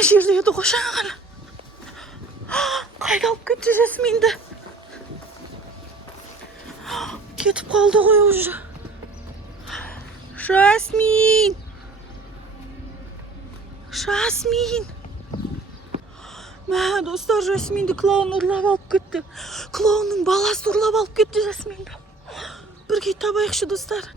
Ана жерде еді ғой жаңа. Қайда алып кетті Жасминді? Кетіп қалды ғой уже. Жасмин! Жасмин! Мә, достар, Жасминді клоун ұрлап алып кетті. Клоунның баласы ұрлап алып кетті Жасминді. Бірге табайықшы, достар.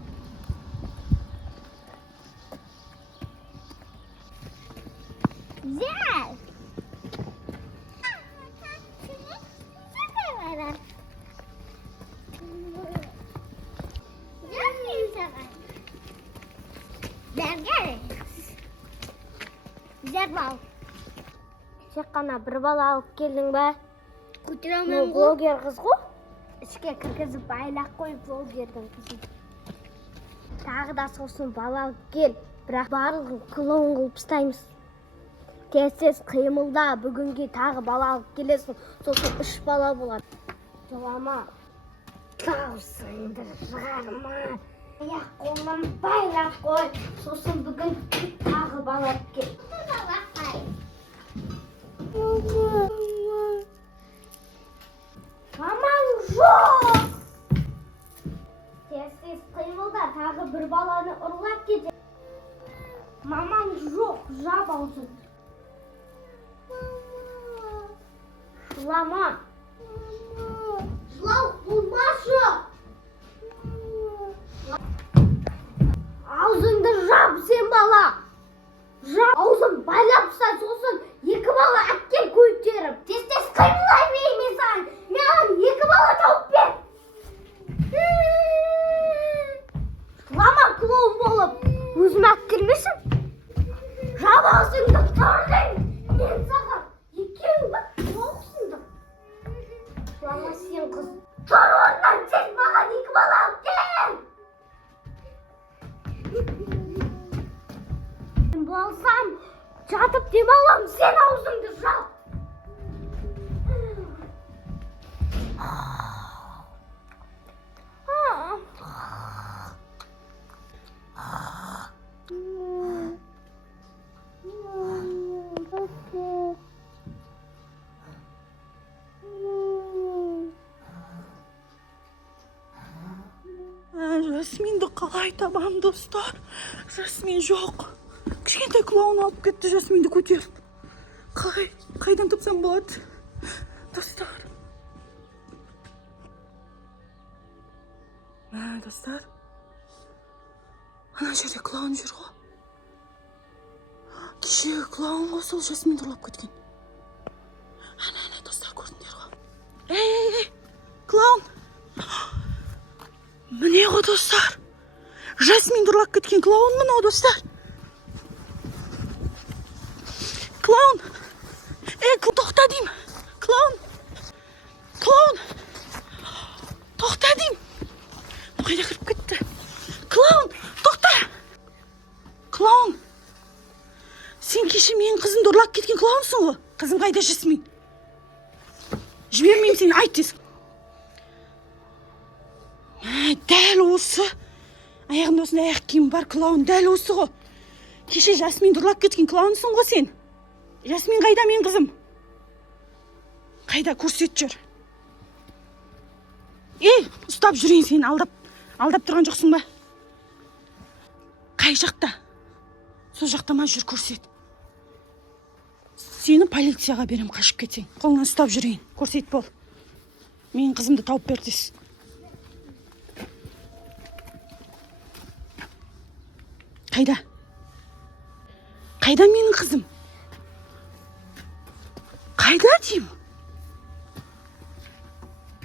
Тек қана бір бала алып келдің бе? Көтере алмаймын ғой. Блогер қыз ғой. Ішке кіргізіп байлақ қой блогердің қызын. Тағы да сосын бала алып кел. Бірақ барлығын клоун қылып ұстаймыз. Тез қимылда, бүгінге тағы бала алып келесің. Сосын 3 бала болады. Жылама. Даусыңды шығарма. Аяқ қолын байлақ қой. Сосын бүгін тағы бала алып кел. Мамаң жоқ! Тез қимылда, тағы бір баланы ұрлап кетеді. Мамаң жоқ, жап аузын. Жылама. Жылау болмашы. Аузыңды жап, сен бала. Жап, аузын байлапса, сосын 2 бала әккел көтеріп. Тез қимылай мен саған. Мен 2 бала тауып бер. Жылама клоун болып. Өзім әккелмесін. Жап аузыңды тұрдың. Мен саған екеуі оқысыңды. Жылама сен қыз. Тұр ондан, тез маған 2 бала алып кел. Мен болсам, жатып демалам, сен аузыңды жап. Жасминді қалай табам, достар? Жасмин жоқ. Кішкентай клоун алып кетті Жасминді көтеріп. Қайдан тапсам болады, достар? Достар, ана жерде клоун жүр ғой. Кешегі клоун ғой, сол Жасминді ұрлап кеткен. Ана, достар, көрдіңдер ғой. Ей, клоун! Міне ғой, достар. Жасминді ұрлап кеткен клоун мынау, достар. Клоун! Тоқта дейм! Клоун! Тоқта дейм! Қайда кіріп кетті? Клоун! Тоқта! Клоун! Сен кеше менің қызымды ұрлап кеткен клоунсың ғой? Қызым қайда, Жасмин? Жібермеймін сені, айт тез. Дәл осы. Аяғында осындай аяқ киім бар клоун, дәл осы ғой. Кеше Жасминді ұрлап кеткен клоунсың ғой сен? Жасмин қайда, мен қызым? Қайда, көрсет жүр. Ұстап жүрейін, сені алдап тұрған жоқсың ба? Қай жақта? Сол жақта ма, жүр, көрсет. Сені полицияға берем, қашып кетсең. Қолынан ұстап жүрейін, көрсет бол. Мен қызымды тауып бер дес. Қайда? Қайда менің қызым? Қайда дейм?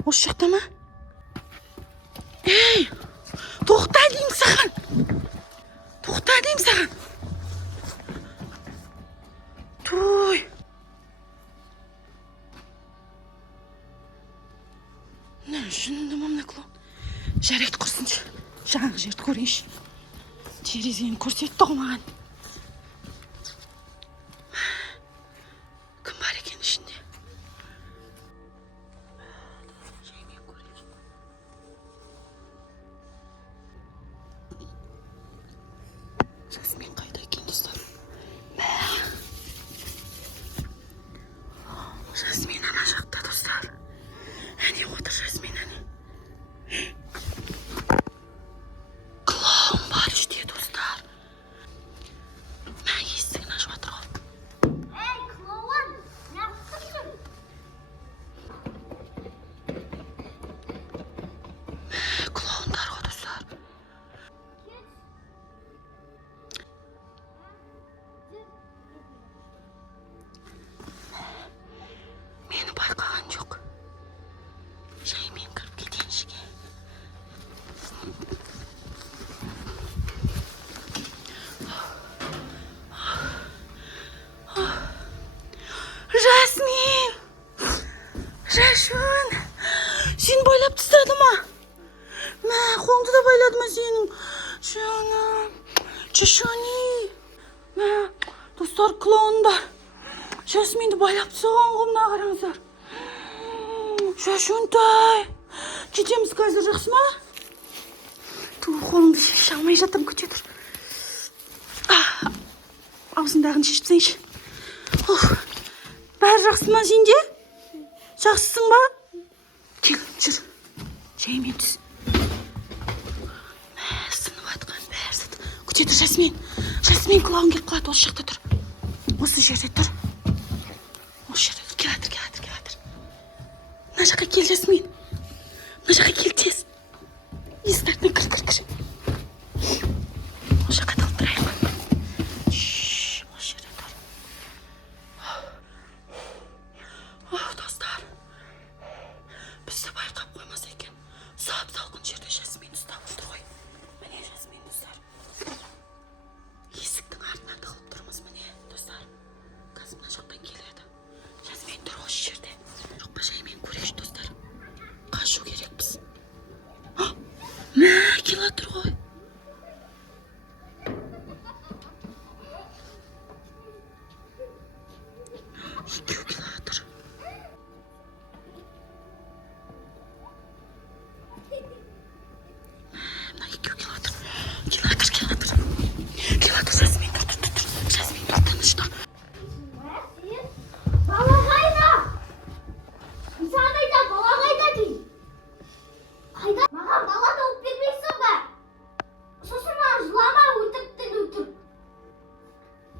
Осы жақта ма? Тоқта дейм саған. Тоқта дейм саған. Той. Жынды мамна клоун. Жарайды, құрсыншы. Жаңағы жерді көрейінші. Терезені көрсетті ғой маған. Кім бар екен ішінде? Жасмин қайда екен, достар? сенің. Жаным. Чешани. Мә, достар, клоун бар. Жасминді байлап тастаған ғой, мына қараңыздар. Шашунтай. Кетеміз қазір, жақсы ма? Ту, қолыңды шеше алмай жатырмын, көте тұр. Аузындағын шешіп тастайыншы. Бәрі жақсы ма сенде? Жақсысың ба? Кел, жүр. Жаймен түс. Сынып атқан бәрі сатып. Көте тұр, Жасмин. Жасмин, клоун келіп қалады, осы жақта тұр. Осы жерде тұр. Осы жерде тұр. Келатыр. Мына жаққа кел, Жасмин. Мына жаққа кел, тез. Есіктің артынан кір. Осы жаққа талып тұрайық. Осы жерде тұр. Достар. Бізді байқап қоймаса екен. Сап-салқын жерде Жасмин ұстап отыр ғой. Міне Жасмин, достар. Есіктің артынан тығылып тұрмыз, міне, достар. Қазір мына жақтан келеді. Жасмин тұр осы жерде. Жоқ па, жаймен көрейікші, достар. Қашу керекпіз. Мә, келатыр ғой. Екеу келатыр. Мына екеу келатыр. Келатыр, Жасмин, тұр. Жасмин, тұр, тыныш тұр. Бала қайда? Саған айда, бала қайда дейін. Қайда? Маған бала тауып бермейсің ба? Сосын маған жылама, өтіріктен өтір.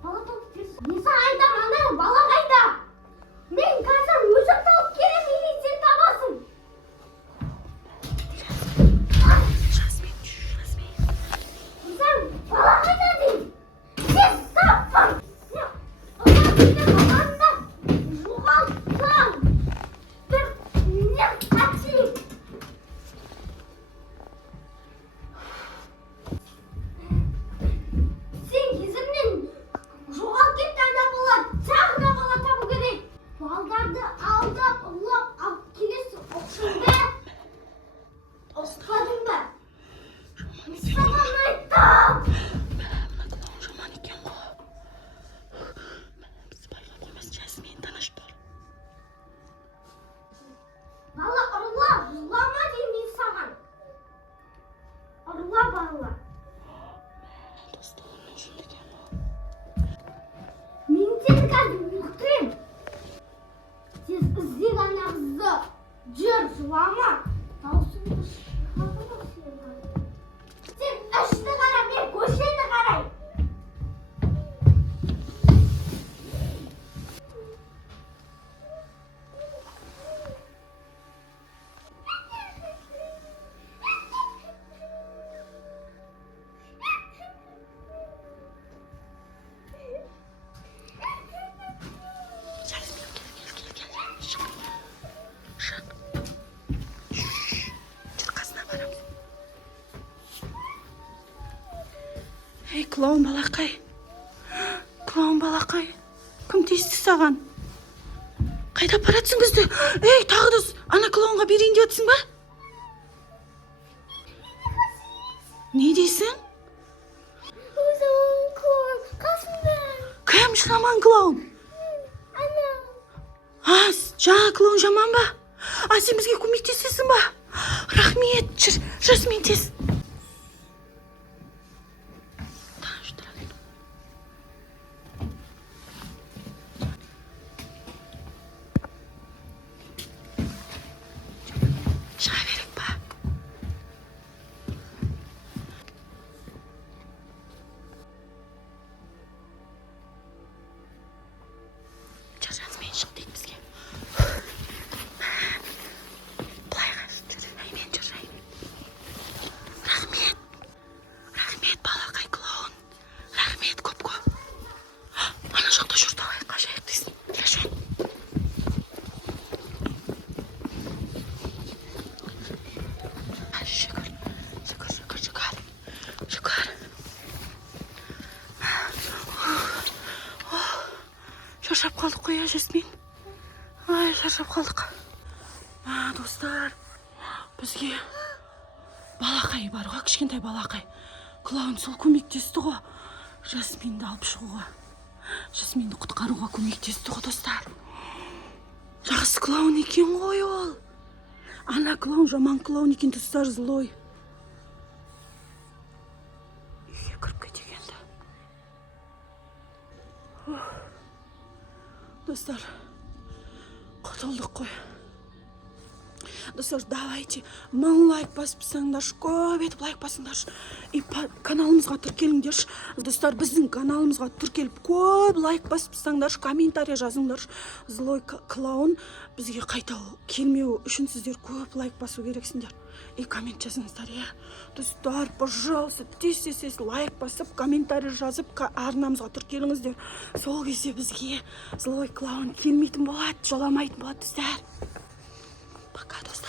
Бала тауып берсін. Мен саған айтам, ана бала қайда? Мен қазір өзім тауып келем, или сен табасың. Жасмин. Сен бала қайда дейін. Сен таппын. Оған үйде балаңды жоғалтсаң. Бір не қателік. Сен кезімнен жоғалып кетті, ана бала тағы да бала табу керек. Балдарды алдап, ұлап, алып келесің. Ұқсың ба? Ұқпадың ба? Саған айттым. Мына клоун жаман екен ғой. Бізді байқап қоймасын, Жасмин, тыныш тұр. Бала ұрла, жылама деймін мен саған. Ұрла бала. Достығымның жүн екен ғой. Мен сені қазір ұйықтырем. Сен іздеп ана қызды. Жүр, жылама. Даусыңды шығарма сен. Сен ішті қара, мен көшені қарай. Жасмин, кел. Шық. Жүр, қасына барамыз. Ей, клоун балақай. Кім тиісті саған? Қайда апаратсың бізді? Ей, тағы да ана клоунға берейін деп жатсың ба? Не дейсің? Өзің клоун, қасында. Кім жаман клоун? Ана. Жаңа клоун жаман ба? Сен бізге көмектесесің ба? Рахмет, жүр, Жасмин, тез. Шыға берек па? Жүр, Жасмин, шық дейді бізге. Былайға жүр, жаймен жүр. Рахмет, балақай клоун. Рахмет, көп. Ана жақта жүр, давай, қажайық дейсің. Кеші. Шүкір. Шаршап қалдық қой, Жасмин. Шаршап қалдық. Достар, бізге бала балақай бар ғой, кішкентай балақай. Клоун сол көмектесті ғой. Жасминді алып шығуға. Жасминді құтқаруға көмектесті ғой, достар. Жақсы клоун екен ғой ол. Ана клоун жаман клоун екен, достар, злой. Үйге кіріп кетек енді. Достар, құтылдық қой. Достар, давайте 1000 лайк басып тұрсаңдаршы, көп етіп лайк басыңдаршы. И каналымызға тіркеліңдерші. Достар, біздің каналымызға тіркеліп көп лайк басып тұрсаңдаршы, комментарий жазыңдаршы. Злой клоун бізге қайта келмеу үшін сіздер көп лайк басу керексіңдер. И коммент жазыңыздар, иә. Достар, пожалуйста, тез лайк басып, комментарий жазып, арнамызға тіркеліңіздер. Сол кезде бізге злой клоун келмейтін болады, жоламайтын болады, достар. Пока, достар.